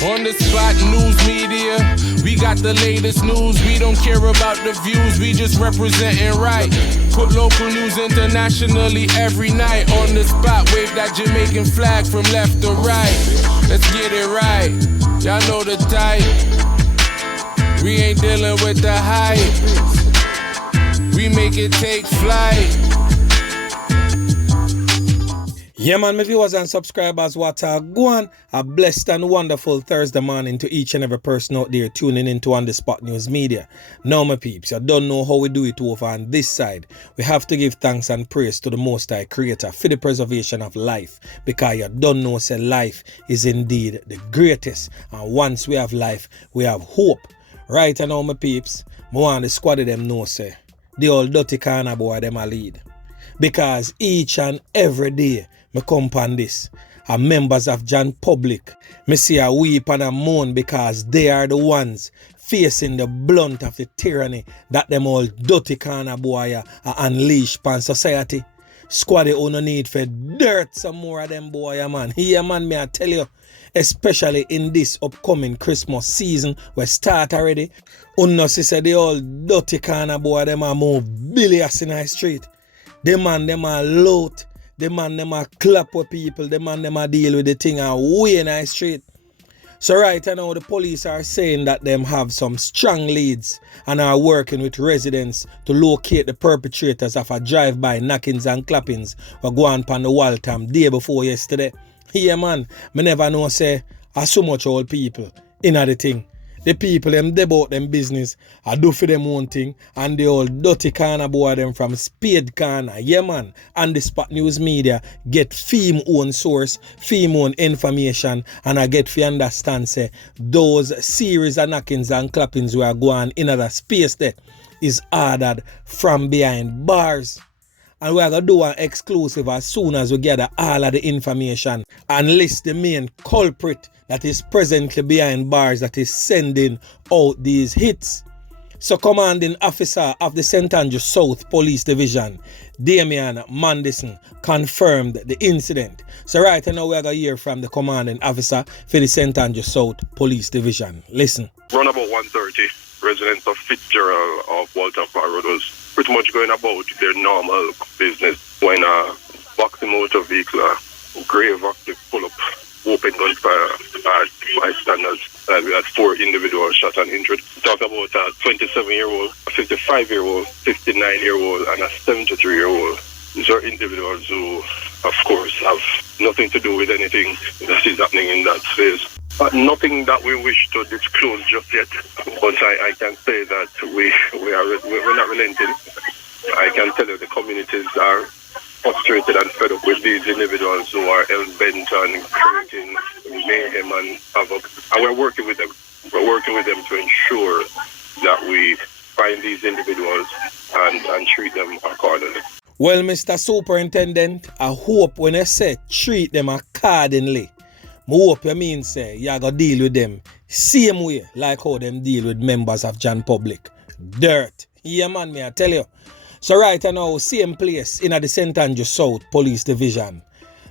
On the spot news media, we got the latest news. We don't care about the views, we just representing right. Put local news internationally every night. On the spot, wave that Jamaican flag from left to right. Let's get it right, y'all know the type. We ain't dealing with the hype. We make it take flight. Yeah, man, my viewers and subscribers, what a go on. A blessed and wonderful Thursday morning to each and every person out there tuning into On The Spot News Media. Now, my peeps, you don't know how we do it over on this side. We have to give thanks and praise to the Most High Creator for the preservation of life, because you don't know, say life is indeed the greatest. And once we have life, we have hope. Right now, my peeps, I want the squad of them know, say, the old dirty corner boy, them a lead. Because each and every day, me come on this, and members of Jan Public, me see a weep and a moan because they are the ones facing the blunt of the tyranny that them all dirty corner boy are unleashed upon society. Squad they only need for dirt some more of them boy, man. Here, man, me I tell you, especially in this upcoming Christmas season, we start already. Unno see say the all dirty corner boy, them are move billions in the street. Them man, them are loot. The man them a clap with people, the man them a deal with the thing and way in the street. So right now the police are saying that them have some strong leads and are working with residents to locate the perpetrators of a drive-by knockings and clappings were going on the Waltham day before yesterday. Here man, me never know say so much old people in the thing. The people them they about them business, I do for them one thing, and the old dirty corner boy them from Spade Corner, yeah man, and the Spot News Media get fame own source, fame own information, and I get to understand say those series of knockings and clappings we are going in other space there is ordered from behind bars. And we are going to do an exclusive as soon as we gather all of the information and list the main culprit that is presently behind bars that is sending out these hits. So commanding officer of the St. Andrew South Police Division, Damian Mandison, confirmed the incident. So right now we are going to hear from the commanding officer for the St. Andrew South Police Division. Listen. Around about 1:30, residents of Fitzroy of Waltham Road was pretty much going about their normal business when a boxing motor vehicle, grey Vector, pull up, open gunfire at bystanders. We had 4 individuals shot and injured. Talk about a 27-year-old, a 55-year-old, 59-year-old, and a 73-year-old. These are individuals who, of course, have nothing to do with anything that is happening in that space. Nothing that we wish to disclose just yet, but I can say that we're not relenting. I can tell you the communities are frustrated and fed up with these individuals who are hell-bent on creating mayhem and havoc. And we're working with them. We're working with them to ensure that we find these individuals and treat them accordingly. Well, Mr. Superintendent, I hope when I say treat them accordingly, I hope you mean say you are going to deal with them same way like how them deal with members of Jan Public. Dirt. Yeah man, me I tell you. So right now, same place in the St. Andrew South Police Division,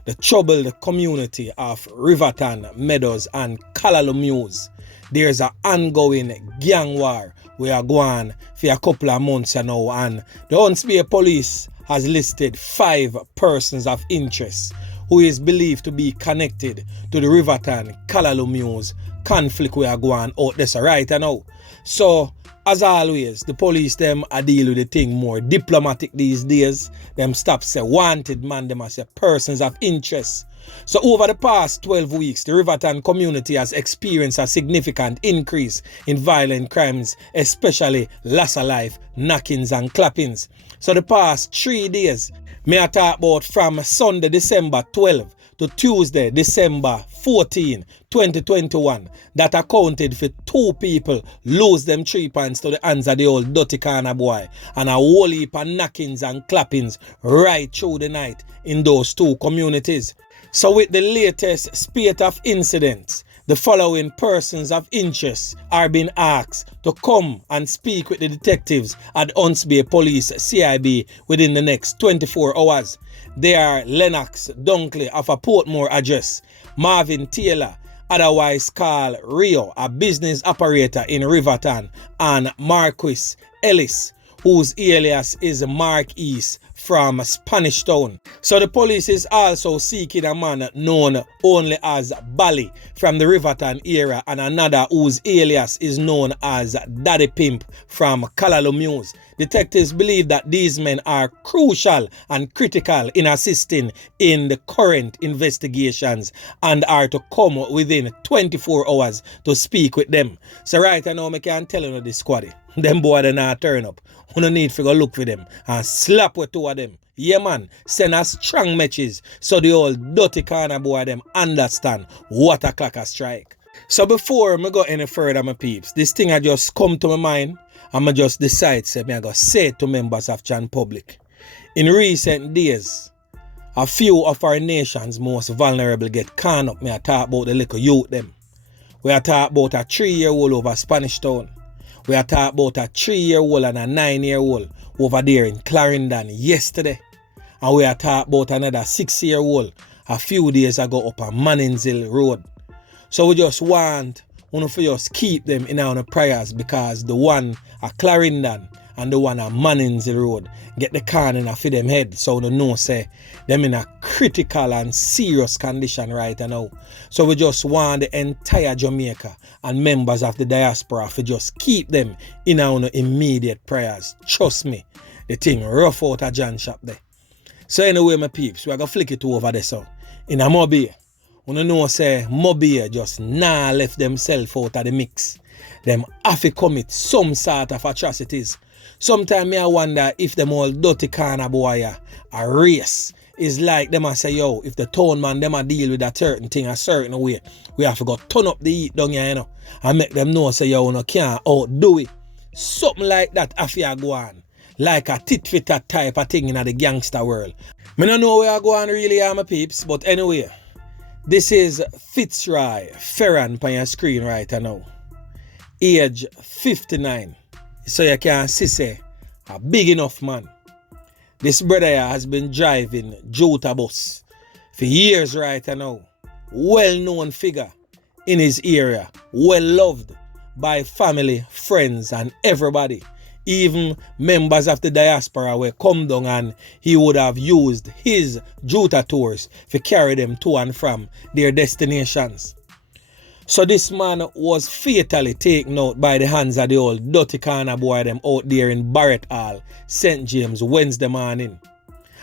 the troubled community of Riverton, Meadows and Callaloo, there's an ongoing gang war we are going for a couple of months now, and the Hunts Bay Police has listed 5 persons of interest who is believed to be connected to the Riverton Callaloo conflict we are going out there right now. So as always, the police them a deal with the thing more diplomatic these days. Them stop say wanted man, them a say persons of interest. So over the past 12 weeks, the Riverton community has experienced a significant increase in violent crimes, especially loss of life, knockings and clappings. So the past 3 days, may I talk about from Sunday, December 12 to Tuesday, December 14, 2021, that accounted for 2 people lose them 3 points to the hands of the old dirty corner boy, and a whole heap of knockings and clappings right through the night in those 2 communities. So with the latest spate of incidents, the following persons of interest are being asked to come and speak with the detectives at Hunts Bay Police CIB within the next 24 hours. They are Lennox Dunkley of a Portmore address, Marvin Taylor otherwise called Rio, a business operator in Riverton, and Marquis Ellis, whose alias is Mark East from Spanish Town. So the police is also seeking a man known only as Bally from the Riverton area and another whose alias is known as Daddy Pimp from Callaloo. Detectives believe that these men are crucial and critical in assisting in the current investigations and are to come within 24 hours to speak with them. So right now I can tell you this squad. Them boy they not turn up. You don't need to go look for them and slap with two of them. Yeah man, send a strong messages so the old dirty corner boy them understand what a clock a strike. So before I go any further, my peeps, this thing I just come to my mind and I just decide say I go say it to members of Chan Public. In recent days, a few of our nation's most vulnerable get caught up. Me I talk about the little youth them. We are talk about a 3-year-old over Spanish Town. We are talking about a 3-year-old and a 9-year-old over there in Clarendon yesterday. And we are talking about another 6-year-old a few days ago up on Manningsville Road. So we just want to just keep them in our prayers because the one at Clarendon and the one at Manningsville Road get the cannon off them head so they know say them in a critical and serious condition right now. So we just want the entire Jamaica and members of the diaspora to just keep them in our immediate prayers. Trust me, the thing rough out of John shop there. So anyway, my peeps, we are going to flick it over there so. In a Mobay, you know say Mobay just nah left themselves out of the mix. Them have to commit some sort of atrocities. Sometimes I wonder if them all dirty corner boy a race. It's like them a say, yo, if the town man them a deal with a certain thing a certain way, we have to go turn up the heat down here, you know, and make them know say, yo, no can't outdo it. Something like that after go on. Like a tit-for-tat type of thing in the gangster world. I don't know where I go on really, my peeps, but anyway, this is Fitzroy Farin on your screen right now. Age 59. So you can see say, a big enough man. This brother here has been driving Jota bus for years right now. Well-known figure in his area. Well-loved by family, friends and everybody. Even members of the diaspora will come down and he would have used his Jota tours to carry them to and from their destinations. So this man was fatally taken out by the hands of the old dirty corner boy them out there in Barrett Hall, St. James, Wednesday morning.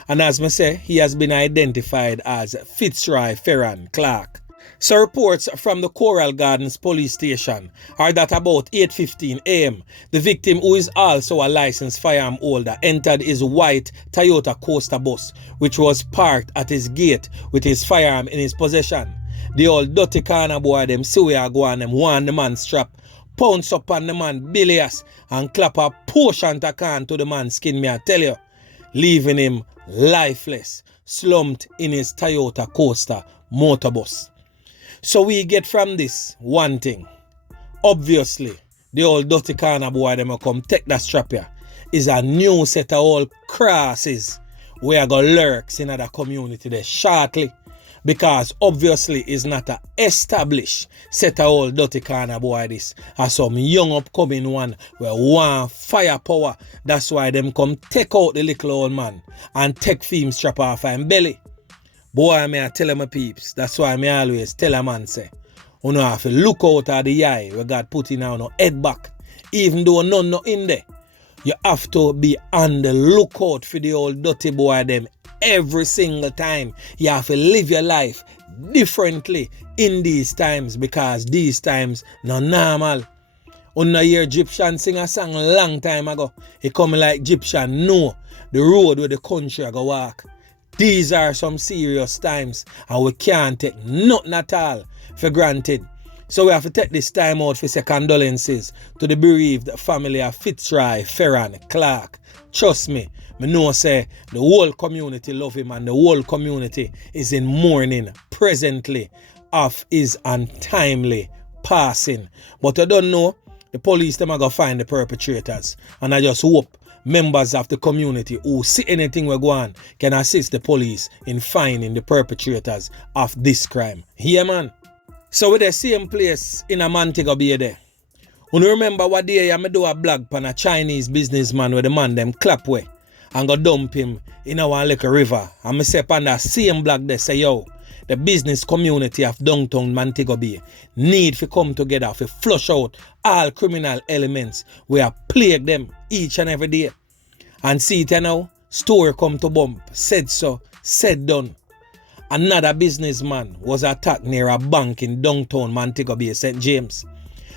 And as I say, he has been identified as Fitzroy Farin Clarke. So reports from the Coral Gardens police station are that about 8:15 a.m. the victim, who is also a licensed firearm holder, entered his white Toyota Coaster bus, which was parked at his gate with his firearm in his possession. The old dirty corner boy them see we are going them want the man strap, pounce up on the man bilious and clap a portion to can to the man's skin, me I tell you, leaving him lifeless, slumped in his Toyota Coaster motorbus. So we get from this one thing. Obviously, the old dirty corner boy them come take that strap here is a new set of old crosses we are going to lurks in the community there shortly. Because obviously it's not a established set of old dirty corner boy this. As some young upcoming one where want firepower. That's why them come take out the little old man and take film strap off him belly. Boy, I tell him my peeps. That's why I always tell a man say, you know have to look out of the eye where God put in our head back. Even though none not in there. You have to be on the lookout for the old dirty boy them. Every single time you have to live your life differently in these times because these times not normal. When I hear Egyptian sing a song long time ago, it come like Egyptian know the road where the country I go walk. These are some serious times and we can't take nothing at all for granted. So we have to take this time out for say condolences to the bereaved family of Fitzroy Farin Clarke. Trust me, I know say the whole community love him and the whole community is in mourning presently of his untimely passing. But I don't know, the police them are going to find the perpetrators. And I just hope members of the community who see anything we go on can assist the police in finding the perpetrators of this crime. Yeah man. So with the same place in a Montego Bay there. You remember what day I do a blog pan a Chinese businessman where the man them clap way and go dump him in our little river. And I say pan that same blog there say yo, the business community of downtown Montego Bay need to come together to flush out all criminal elements we are plague them each and every day. And see it now, story come to bump, said so, said done. Another businessman was attacked near a bank in downtown Montego Bay, St. James.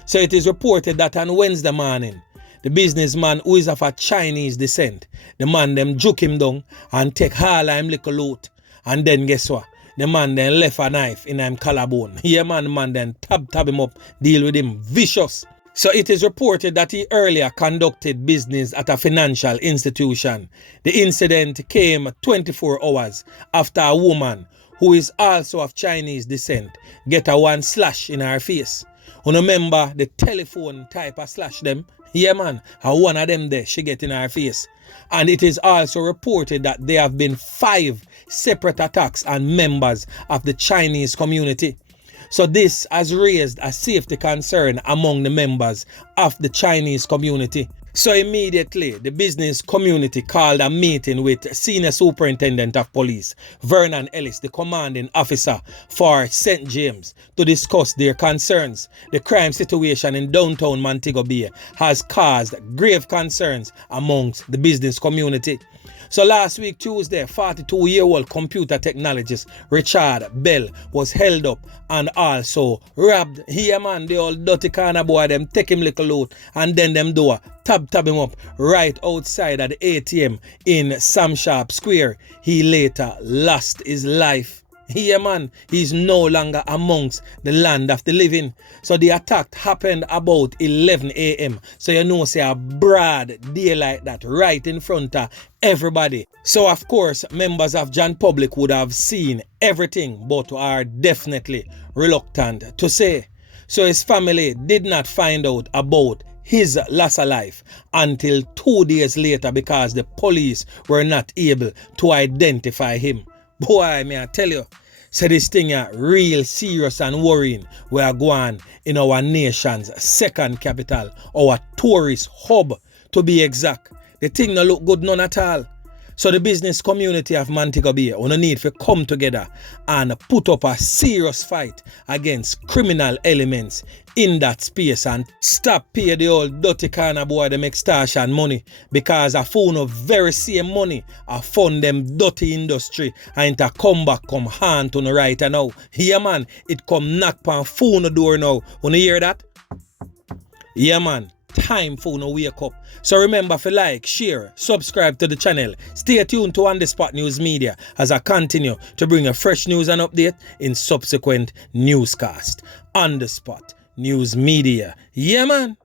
So it is reported that on Wednesday morning, the businessman who is of a Chinese descent, the man them juke him down and take all him little loot. And then guess what? The man then left a knife in him collarbone. Yeah man then tab him up, deal with him vicious. So it is reported that he earlier conducted business at a financial institution. The incident came 24 hours after a woman who is also of Chinese descent get a one slash in her face. You remember the telephone type of slash them? Yeah man, and one of them there she get in her face. And it is also reported that there have been 5 separate attacks on members of the Chinese community. So this has raised a safety concern among the members of the Chinese community. So immediately, the business community called a meeting with Senior Superintendent of Police, Vernon Ellis, the commanding officer for St. James, to discuss their concerns. The crime situation in downtown Montego Bay has caused grave concerns amongst the business community. So last week, Tuesday, 42-year-old computer technologist Richard Bell was held up and also robbed. Here man, the old dirty corner boy, them take him little loot and then them do a tab him up right outside at the ATM in Sam Sharp Square. He later lost his life. Here man, he's no longer amongst the land of the living. So the attack happened about 11 a.m. So you know, say a broad daylight that right in front of everybody. So of course, members of John Public would have seen everything but are definitely reluctant to say. So his family did not find out about his loss of life until 2 days later because the police were not able to identify him. Boy, may I tell you, so this thing is real serious and worrying. We are going in our nation's second capital, our tourist hub to be exact. The thing no look good none at all. So the business community of Montego Bay will need to come together and put up a serious fight against criminal elements in that space and stop pay the old dirty corner boy them extortion money, because I found of very same money I found them dirty industry and it come back come hand to the right now. Yeah man, it come knock on phone door now. Wanna hear that? Yeah man. Time for no wake up. So remember to like, share, subscribe to the channel. Stay tuned to On The Spot News Media as I continue to bring you fresh news and update in subsequent newscast. On The Spot News Media. Yeah man.